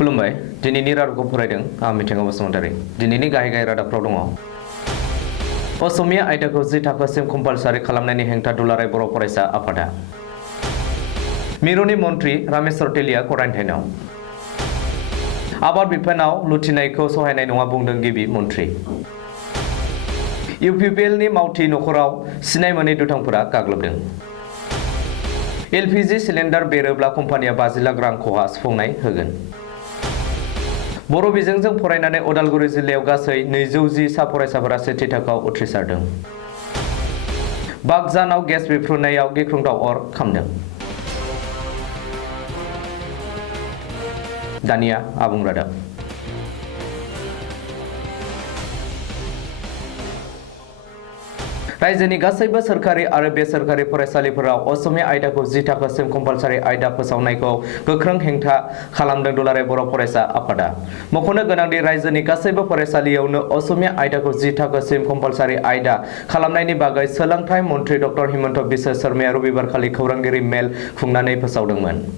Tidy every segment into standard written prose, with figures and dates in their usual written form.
खुलुमबाय दिनैनि रादाबखौ फरायदों आं मिथिंगा बसुमतारी दिनैनि गाहाय रादाबफ्राव दङ असमिया आयदाखौ 10 थाखोसिम कम्पालसारि खालामनायनि हेंथा दुलाराय बर' फरायसा आफादा मिरुनि मन्त्रि रामेश्वर तेलिया क्वारान्टाइनाव आबाद बिफानाव लुथिनायखौ सहायनाय नङा बुंदों गिबि मन्त्रि इउपिपिएलनि मावथि नखराव सिनाय मोनै दुथांफोरा गाग्लोबदों एलपिजि सिलिन्डार बेरोब्ला कम्पानिया 50 लाख रां खहा सुफुंनाय होगोन बर' बिजोंजों फरायनानै उदालगुरि जिल्लायाव गासै 210 सा फरायसाफोरा सेथि थाखोआव उथ्रिसारदों बागजानाव गेस बेफ्रुनायाव गिख्रंथाव अर खामदों दानिया आबुं रादाब रायजोनि गासैबो सोरखारि आरो बेसरकारि फरायसालिफोराव असमिया आयदाखौ 10 थाखोसिम कम्पालसारि आयदा फोसावनायखौ गोख्रों हेंथा खालामदों दुलाराय बर' फरायसा आफादा मख'नो गोनांदि रायजोनि गासैबो फरायसालियावनो असमिया आयदाखौ 10 थाखोसिम कम्पालसारि आयदा खालामनायनि बागै सोलोंथाइ मन्त्रि डक्टर हिमन्त बिश्व शर्माया रबिबारखालि खौरांगिरि मेल खुंनानै फोसावदोंमोन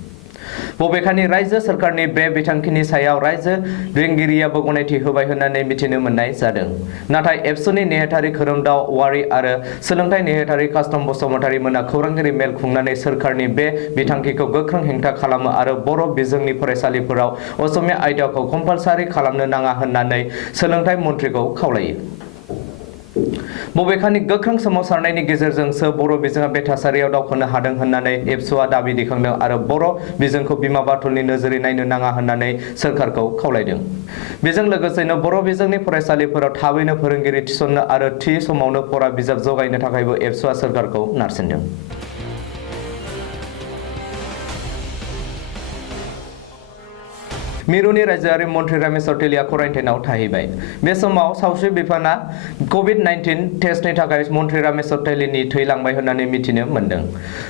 बबेखानि रायजो सरकारनि बे बिथांखिनि सायाव रायजो बेंगिरियाबो गनायथि होबाय होननानै मिथिनो मोननाय जादों नाथाय एबसुनि नेहाथारि खोरोमदाव वारि आरो सोलोंथाइ नेहाथारि कास्टम बसुमतारी मोना खौरांगिरि मेल खुंनानै सोरखारनि बे बिथांखिखौ गोख्रों हेंथा खालामो आरो बर' बिजोंनि फरायसालिफोराव असमिया आयदाखौ कम्पालसारि खालामनो नाङा होननानै सोलोंथाइ मन्थ्रिखौ खावलायो बबेखानि गोख्रों सोमावसारनायनि गेजेरजोंसो बर' बिजोङा बे थासारियाव दावखोनो हादों होननानै एबसुआ दाबि दैखांदों आरो बर' बिजोंखौ बिमा बाथुलनि नोजोरै नायनो नाङा होननानै सोरखारखौ खावलायदों बेजों लोगोसेनो बर' बिजोंनि फरायसालिफोराव थाबैनो फोरोंगिरि थिसननो आरो थि समावनो फरा बिजाब जगायनो थाखायबो एबसुआ सोरखारखौ नारसिनदों मिरुनि रायजोआरि मन्त्रि रामेश्वर तेलिया क्वारान्टाइनाव थाहैबाय बे समाव सावस्रि बिफाना कोविड-19 टेस्टनि थाखाय मन्त्रि रामेश्वर तेलियानि थैलांबाय होननानै मिथिनो मोन्दों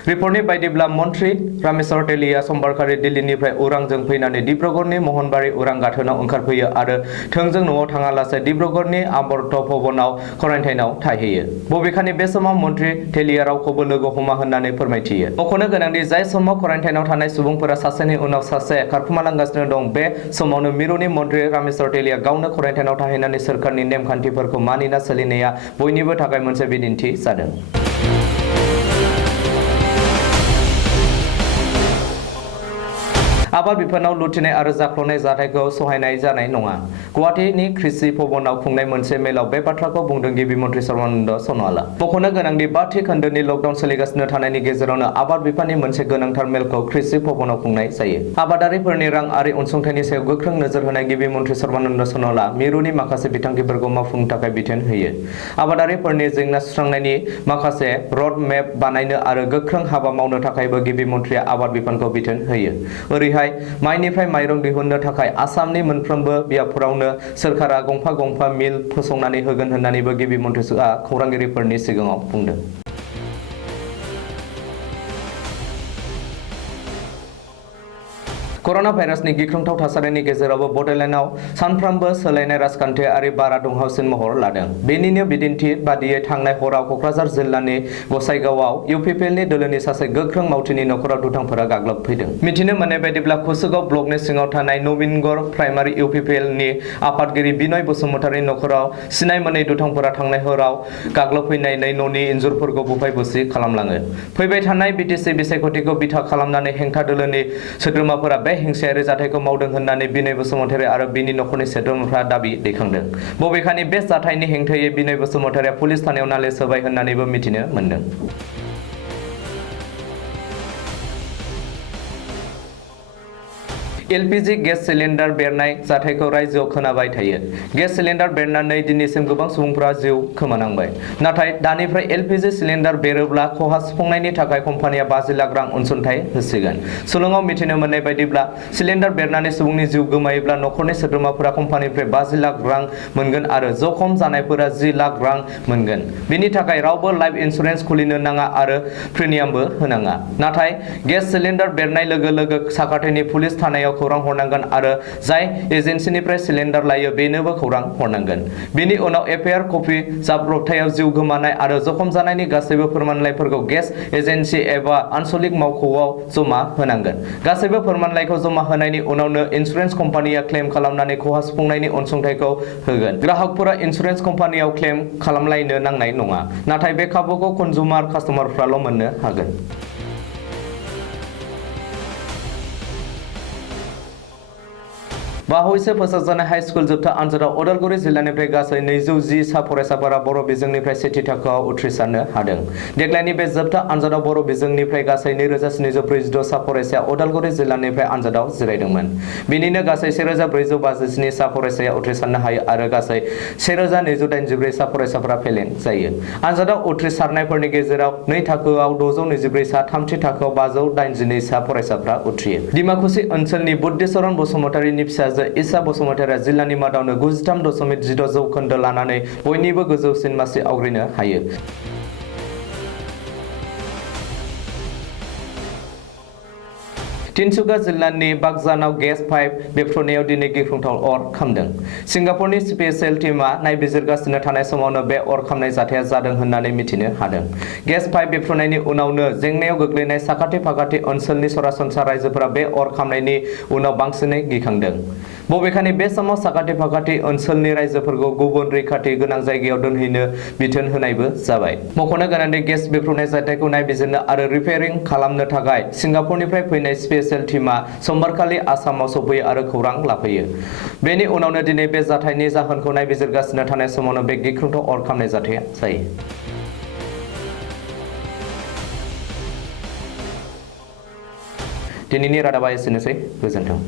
रिपर्टनि बायदिब्ला मन्त्रि रामेश्वर तेलिया समबारखालि दिल्लीनिफ्राय उरांजों फैनानै डिब्रुगड़नि महनबारि उरां गाथोनाव ओंखारफैयो आरो थोंजों न'आव थाङालासे डिब्रुगड़नि आबर्त भवनाव क्वारान्टाइनाव थाहैयो बबेखानि बे समाव मन्त्रि तेलिया रावखौबो लोगो हमा होननानै फोरमायथियो मख'नो गोनांदि जाय समाव क्वारान्टाइनाव थानाय सुबुंफोरा सासेनि उनाव सासे खारखुमालांगासिनो दं बे समावनो मिरुनि मन्त्रि रामेश्वर तेलिया गावनो क्वारान्टाइनाव थाहैनानै सोरखारनि नेमखान्थिफोरखौ मानिना सोलिनाया बयनिबो थाखाय मोनसे बिदिन्थि जादों आबाद बिफानाव लुथिनाय आरो जाख्ल'नाय जाथायखौ सहायनाय जानाय नङा गुवाहाटीनि कृषि भवनाव खुंनाय मोनसे मेलाव बे बाथ्राखौ बुंदों गिबि मन्त्रि सर्बानन्द सन'वाला मख'नो गोनांदि 5थि खोन्दोनि लकडाउन सोलिगासिनो थानायनि गेजेरावनो आबाद बिफाननि मोनसे गोनांथार मेलखौ कृषि भवनाव खुंनाय जायो आबादारिफोरनि रांआरि अनसुंथाइनि सायाव गोख्रों नोजोर होनाय गिबि मन्त्रि सर्बानन्द सन'वाला मिरुनि माखासे बिथांखिफोरखौ मावफुंनो थाखाय बिथोन होयो आबादारिफोरनि जेंना सुस्रांनायनि माखासे रड मेप बानायनो आरो गोख्रों हाबा मावनो थाखायबो गिबि मन्त्रिया आबाद बिफानखौ बिथोन होयो ओरैहाय माइनिफ्राय माइरं दिहुननो थाखाय आसामनि मोनफ्रोमबो बियाबफोरावनो सोरखारा गंफा मिल फसंनानै होगोन होननानैबो गिबि मन्थ्रिआ खौरांगिरिफोरनि सिगाङाव बुंदों कर'ना भाइरासनि गिख्रंथाव थासारिनि गेजेरावबो बड'लेण्डआव सानफ्रोमबो सोलायनाय राजखान्थियारि बारा दुंहावसिन महर लादों बेनिनो बिदिन्थि बादियै थांनाय हराव क'क्राझार जिल्लानि गसाइगावआव इउपिपिएलनि दोलोनि सासे गोख्रों मावथिनि नखराव दुथांफोरा गाग्लोबफैदों मिथिनो मोननाय बायदिब्ला कुसुगाव ब्लकनि सिङाव थानाय नवीनगढ़ प्राइमारि इउपिपिएलनि आफादगिरि बिनय बसुमतारीनि नखराव सिनाय मोनै दुथांफोरा थांनाय हराव गाग्लोबफैनानै न'नि इन्जुरफोरखौ बुफाय बुसि खालामलाङो फैबाय थानाय बिटिसि बिसायख'थिखौ बिथा खालामनानै हेंथा दोलोनि सोद्रोमाफोरा हिंसायारि जाथायखौ मावदों होननानै बिनय बसुमतारी आरो बिनि नखरनि सोद्रोमाफोरा दाबि दैखांदों बबेखानि बे जाथायनि हेंथायै बिनय बसुमतारीया पुलिस थानायाव नालिस होबाय होननानैबो मिथिनो मोन्दों एलपिजि गेस सिलिन्डार बेरनाय जाथायखौ रायजोआव खोनाबाय थायो गेस सिलिन्डार बेरनानै दिनैसिम गोबां सुबुंफोरा जिउ खोमानांबाय नाथाय दानिफ्राय एलपिजि सिलिन्डार बेरोब्ला खहा सुफुंनायनि थाखाय कम्पानिया 50 लाख रां अनसुंथाइ होसिगोन सुलुङाव मिथिनो मोननाय बायदिब्ला सिलिन्डार बेरनानै सुबुंनि जिउ गोमायोब्ला नखरनि सोद्रोमाफोरा कम्पानिनिफ्राय 50 लाख रां मोनगोन आरो जखम जानायफोरा 10 लाख रां मोनगोन बेनि थाखाय रावबो लाइफ इन्सुरेन्स खुलिनो नाङा आरो प्रिमियामबो होनाङा नाथाय गेस सिलिन्डार बेरनाय लोगो लोगो साखाथिनि पुलिस थानायाव खौरां हरनांगोन आरो जाय एजेन्सिनिफ्राय सिलिन्डार लायो बेनोबो खौरां हरनांगोन। बेनि उनाव एफआइआर कपि जाब्रबथायाव जिउ गोमानाय आरो जखम जानायनि गासैबो फोरमानलाइफोरखौ गेस एजेन्सि एबा आनसलिक मावख'आव जमा होनांगोन। गासैबो फोरमानलाइखौ जमा होनायनि उनावनो इन्सुरेन्स कम्पानिया क्लेम खालामनानै खहा सुफुंनायनि अनसुंथाइखौ होगोन। ग्राहकफोरा इन्सुरेन्स कम्पानियाव क्लेम खालामलायनो नांनाय नङा, नाथाय बे खाबुखौ कन्जुमार कास्टमारफ्राल' मोननो हागोन। बावैसो फोसावजानाय हाइ स्कुल जोबथा आनजादाव उदालगुरि जिल्लानिफ्राय गासै 210 सा फरायसाफोरा बर' बिजोंनिफ्राय सेथि थाखोआव उथ्रिसारनो हादों। देग्लायनि बे जोबथा आनजादाव बर' बिजोंनिफ्राय गासै 2746 सा फरायसाया उदालगुरि जिल्लानिफ्राय आनजादाव जिरायदोंमोन। बेनिनो गासै 1457 सा फरायसाया उथ्रिसारनो हायो आरो गासै 1284 सा फरायसाफोरा फेलें जायो। आनजादाव उथ्रिसारनायफोरनि गेजेराव 2 थाखोआव 624 सा, 3थि थाखोआव 582 सा फरायसाफोरा उथ्रियो। डिमाकुसि ओनसोलनि बुद्धिचरण बसुमतारीनि फिसाजो इसा बसुमतारीया जिल्लानि मादावनो 93.16 जौखोन्दो लानानै बयनिबो गोजौसिन मासि आवग्रिनो हायो। तिनसुकिया जिल्लानि बागजानाव गेस पाइप बेफ्रुनायाव दिनै गिख्रंथाव अर खामदों। सिंगापुरनि स्पेशेल टीमआ नायबिजिरगासिनो थानाय समावनो बे अर खामनाय जाथाया जादों होननानै मिथिनो हादों। गेस पाइप बेफ्रुनायनि उनावनो जेंनायाव गोग्लैनाय साखाथि-फाखाथि ओनसोलनि सरासनस्रा रायजोफोरा बे अर खामनायनि उनाव बांसिनै गिखांदों। बबेखानि बे समाव साखाथि-फाखाथि ओनसोलनि रायजोफोरखौ गुबुन रैखाथि गोनां जायगायाव दोनहैनो बिथोन होनायबो जाबाय। मख'नो गोनांदि गेस बेफ्रुनाय जाथायखौ नायबिजिरनो आरो रिपेयारिं खालामनो थाखाय सिंगापुरनिफ्राय फैनाय स्पेशेल टीमआ समबारखालि आसामाव सफैयो आरो खौरां लाफैयो। बेनि उनावनो दिनै बे जाथायनि जाहोनखौ नायबिजिरगासिनो थानाय समावनो बे गिख्रंथाव अर खामनाय जाथाया जायो। दिनैनि रादाबा एसेनोसै। गोजोन्थों।